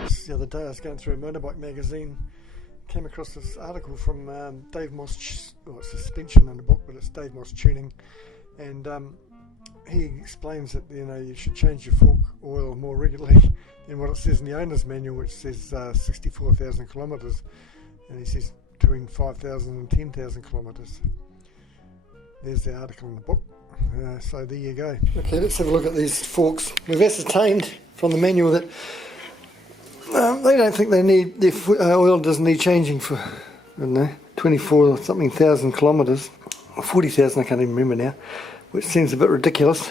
Tubes. The other day I was going through a motorbike magazine, came across this article from Dave Moss, well, it's suspension in the book, but it's Dave Moss tuning, and he explains that you should change your fork oil more regularly than what it says in the owner's manual, which says 64,000 kilometres, and he says between 5,000 and 10,000 kilometres. There's the article in the book. So there you go. Okay, let's have a look at these forks. We've ascertained from the manual that they don't think they need, their oil doesn't need changing for, I don't know, 24 or something thousand kilometres, or 40,000, I can't even remember now, which seems a bit ridiculous.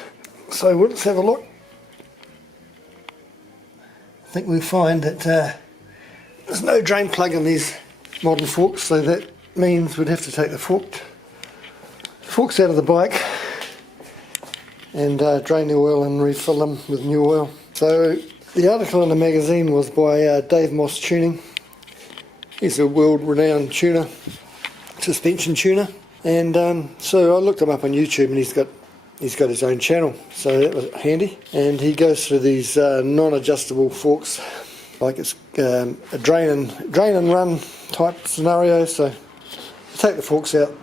So let's have a look. I think we find that there's no drain plug in these modern forks, so that means we'd have to take the forks out of the bike and drain the oil and refill them with new oil. So the article in the magazine was by Dave Moss Tuning. He's a world-renowned tuner, suspension tuner, and so I looked him up on YouTube, and he's got his own channel, so that was handy. And he goes through these non-adjustable forks, like it's a drain and run type scenario. So you take the forks out,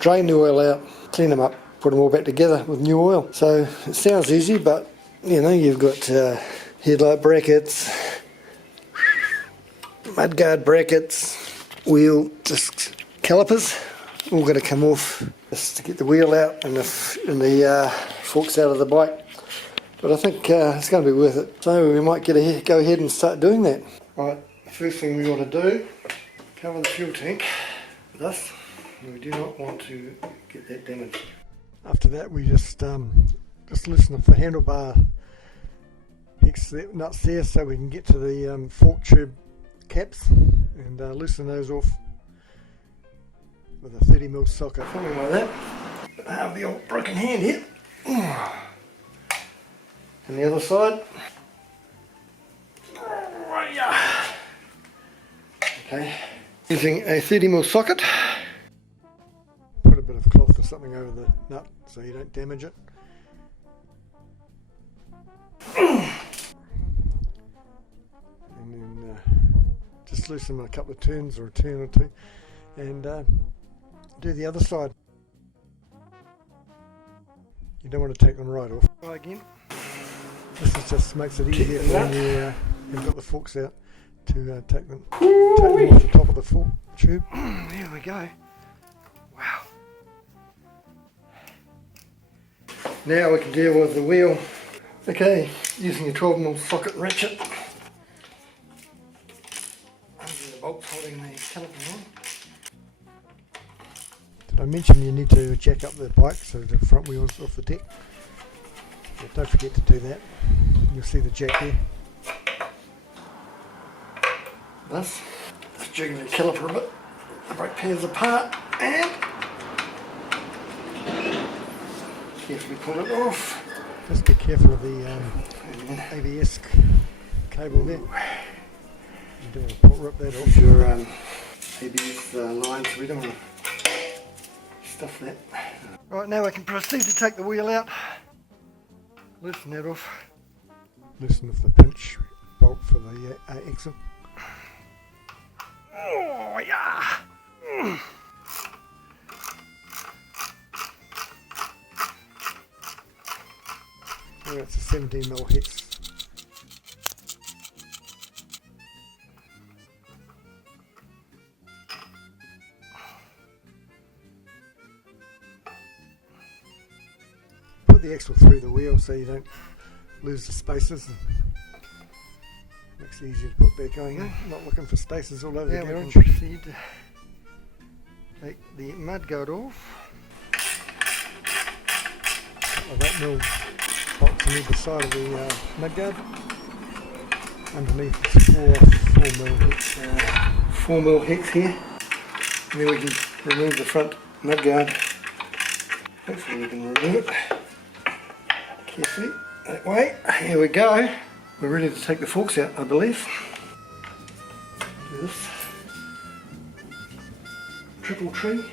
drain the oil out, clean them up, put them all back together with new oil. So it sounds easy, but you've got headlight brackets, mudguard brackets, wheel discs, calipers, all got to come off just to get the wheel out and the forks out of the bike. But I think it's going to be worth it. So we might go ahead and start doing that. Right, the first thing we want to do, cover the fuel tank with this. We do not want to get that damaged. After that, we just loosen up the handlebar hex nuts there, so we can get to the fork tube caps, and loosen those off with a 30mm socket. Something like that. I have the old broken hand here. And the other side. Okay. Using a 30mm socket. Put a bit of cloth or something over the nut so you don't damage it. And then just loosen them a couple of turns, or a turn or two, and do the other side. You don't want to take them right off. Try again. This just makes it easier when you've got the forks out to take them off the top of the fork tube. There we go. Wow. Now we can deal with the wheel. Okay, using a 12mm socket ratchet. Under the bolts holding the caliper on. Did I mention you need to jack up the bike so the front wheel's off the deck? Yeah, don't forget to do that. You'll see the jack there. Thus, just jigging the caliper a bit. The brake pads apart, and carefully pull it off. Just be careful of the ABS cable there. You don't want to rip that off. Your ABS line, so we don't want to stuff that. Right, now I can proceed to take the wheel out. Loosen that off. Loosen off the pinch bolt for the axle. Oh yeah! Oh, it's a 17mm hex. Put the axle through the wheel so you don't lose the spacers. Makes it easier to put back on. Not looking for spacers all over the garage. We can proceed to take the mudguard off. Of that mill box on either side of the mudguard. Underneath it's 4mm hex here. And then we can remove the front mudguard. Hopefully we can remove it carefully that way. Here we go. We're ready to take the forks out, I believe. Do this. Triple tree.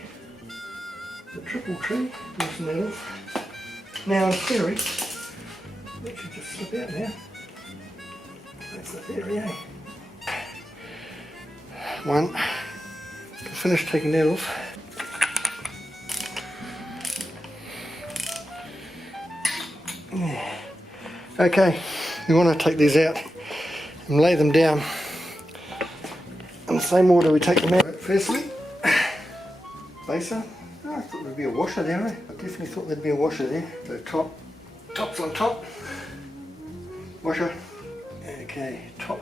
The triple tree. Loosen that off. Now in theory, that should just slip out now. That's the theory, eh? one. Finish taking that off. Okay, you want to take these out and lay them down in the same order we take them out. Firstly, basin. Oh, I thought there'd be a washer there. I definitely thought there'd be a washer there. So top's on top. Washer. Okay, top.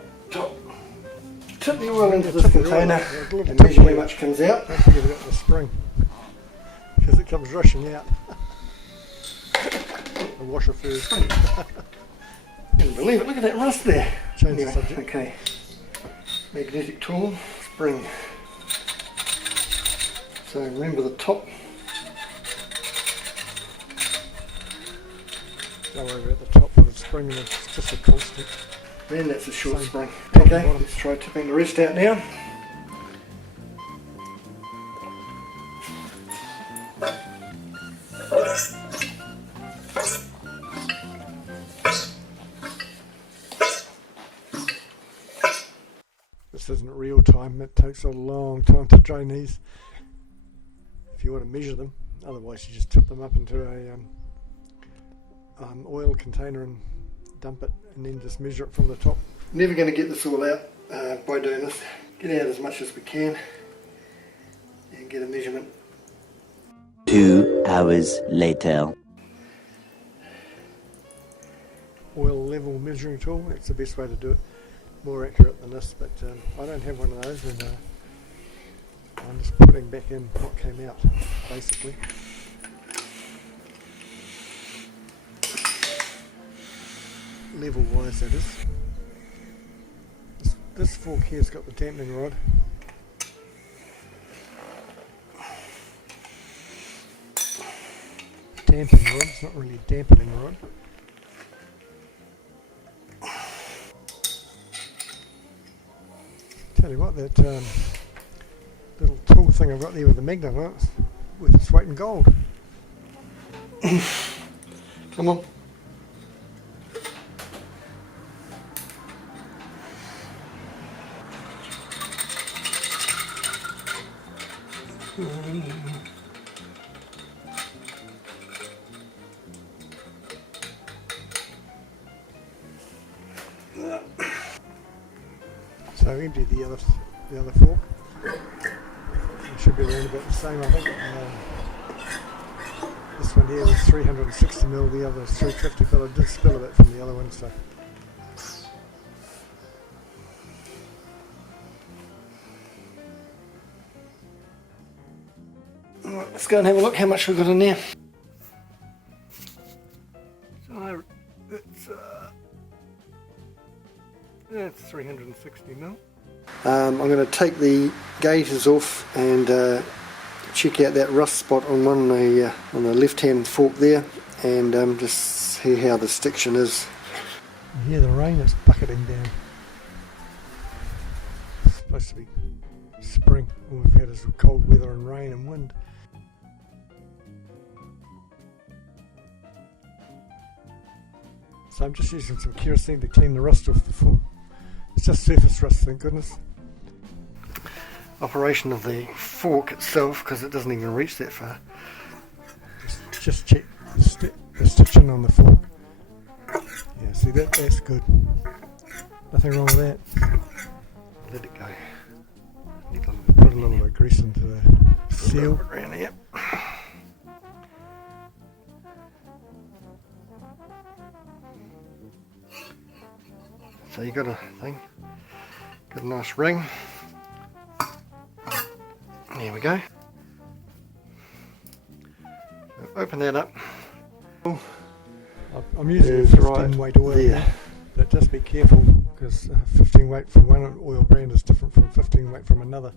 Tip the oil into this container and measure how much comes out. Don't forget about the spring, because it comes rushing out. The washer first. Couldn't believe it, look at that rust there. Change the subject. Okay. Magnetic tool, spring. So remember the top. Don't worry about the top for the spring, it's just a constant. Then that's a short spring. Top and Okay, bottom. let's try tipping the rest out now. This isn't real time, it takes a long time to drain these if you want to measure them. Otherwise you just tip them up into a oil container and dump it, and then just measure it from the top. Never going to get this all out by doing this. Get out as much as we can and get a measurement. 2 hours later. Oil level measuring tool, that's the best way to do it. More accurate than this, but I don't have one of those, and I'm just putting back in what came out, basically. Level wise, that is. This fork here's got the dampening rod. Damping rod, it's not really a dampening rod. Tell you what, that little tool thing I've got there with the magnet on it's worth its weight in gold. Come on. So empty the other fork. It should be around about the same, I think. This one here was 360ml, the other was 350, but I did spill a bit from the other one, so. Right, let's go and have a look how much we've got in there. So it's 360ml. I'm going to take the gauges off and check out that rust spot on on the left hand fork there, and just see how the stiction is. You hear the rain, it's bucketing down. It's supposed to be spring. All we've had is cold weather and rain and wind. So I'm just using some kerosene to clean the rust off the fork. It's just surface rust, thank goodness. Operation of the fork itself, because it doesn't even reach that far. Just check the stitching on the fork. Yeah, see that's good. Nothing wrong with that. Let it go. Need to put a little bit of grease into the seal. Around here. So you got a thing, got a nice ring. There we go. So open that up. I'm using a There's 15 right weight oil there. here, but just be careful because 15 weight from one oil brand is different from 15 weight from another.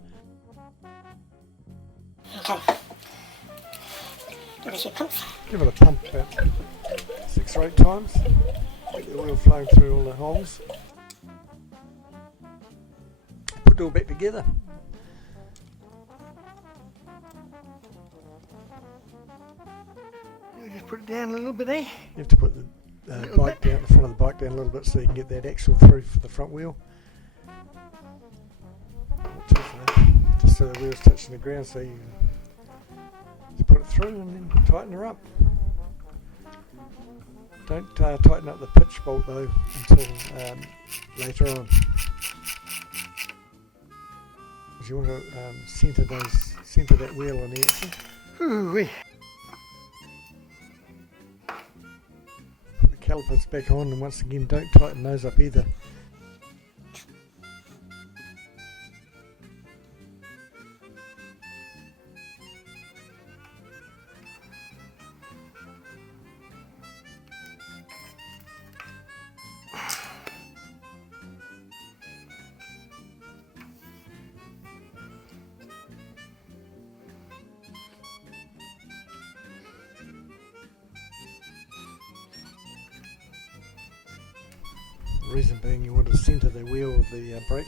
Okay. Give us your pumps. Give it a pump about 6 or 8 times. Get the oil flowing through all the holes. Put it all back together. Just put it down a little bit there. You have to put the bike down, the front of the bike down a little bit so you can get that axle through for the front wheel. Not too far. so the wheel's touching the ground, so you just put it through and then tighten her up. Don't tighten up the pitch bolt though until later on, because you want to centre that wheel on the axle. Ooh-wee. Put the calipers back on, and once again don't tighten those up either. The reason being, you want to centre the wheel of the brake.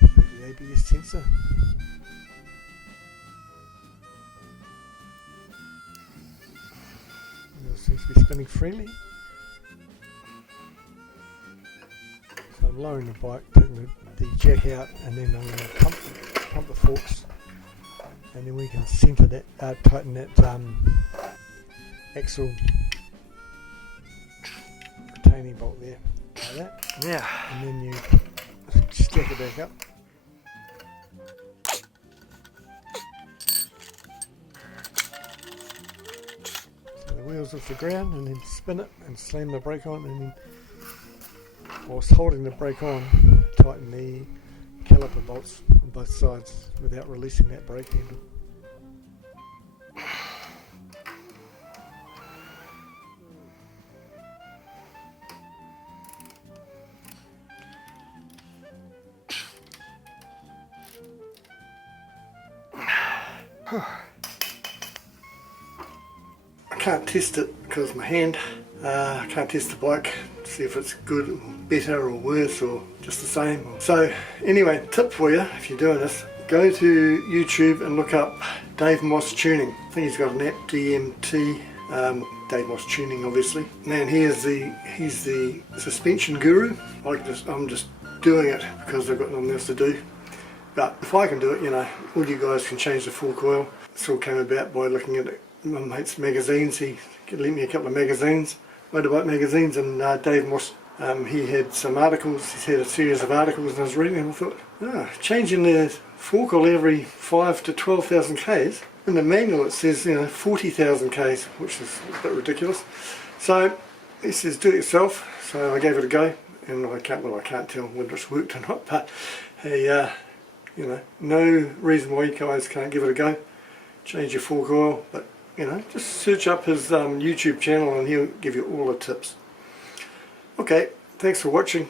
The ABS sensor. It seems to be spinning freely. So I'm lowering the bike, taking the jack out, and then I'm going to pump the forks. And then we can centre that, tighten that axle retaining bolt there, like that. Yeah. And then you stack it back up. So the wheel's off the ground, and then spin it and slam the brake on, and then whilst holding the brake on, tighten the caliper bolts on both sides without releasing that brake handle. I can't test it because of my hand. I can't test the bike to see if it's good or better or worse or just the same. So anyway, tip for you if you're doing this, go to YouTube and look up Dave Moss Tuning. I think he's got an app, DMT, Dave Moss Tuning obviously. Man, he's the suspension guru. I'm just doing it because I've got nothing else to do. But if I can do it, you know, all you guys can change the fork oil. This all came about by looking at my mate's magazines. He lent me a couple of magazines, motorbike magazines, and Dave Moss, he had some articles, he's had a series of articles, and I was reading and I thought, changing the fork oil every 5 to 12,000 Ks. In the manual it says, 40,000 Ks, which is a bit ridiculous. So he says do it yourself, so I gave it a go, and I can't tell whether it's worked or not, but hey, no reason why you guys can't give it a go. Change your fork oil, but just search up his YouTube channel and he'll give you all the tips. Okay, thanks for watching.